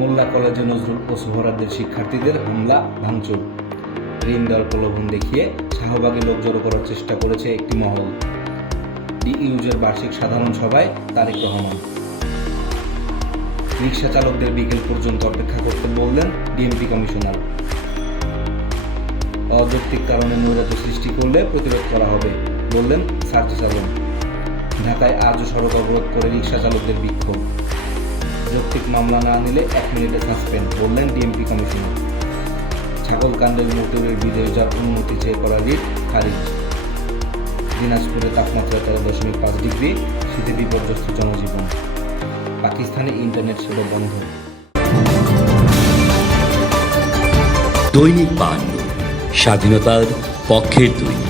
মালদা কলেজে নজরুল ও সোহরাদের শিক্ষার্থীদের হামলা, ভাঙচুর। ঋণ দেওয়ার প্রলোভন দেখিয়ে শাহবাগে লোক জড়ো করার চেষ্টা করেছে একটি মহল। ডিইউজের বার্ষিক সাধারণ সভায় তারেক রহমান। রিক্সা চালকদের বিকেল পর্যন্ত অপেক্ষা করতে বললেন ডিএমপি কমিশনার। অযৌক্তিক কারণে নৈরাজ্য সৃষ্টি করলে প্রতিরোধ করা হবে, বললেন সার্জিস আলম। ঢাকায় আজও সড়ক অবরোধ করে রিক্সা চালকদের বিক্ষোভ। যৌক্তিক মামলা না নিলে এক মিনিটে সাসপেন্ড, বললেন ডিএমপি কমিশনার। ছাগল কাণ্ডের মোটরের যার অনুমতি চেয়ে করা রিট খারিজ। দিনাজপুরে তাপমাত্রা তেরো দশমিক পাঁচ ডিগ্রি, শীতে বিপর্যস্ত জনজীবন। পাকিস্তানে ইন্টারনেট সেবা বন্ধ। দৈনিক বাহান্ন স্বাধীনতার পক্ষের দৈনিক।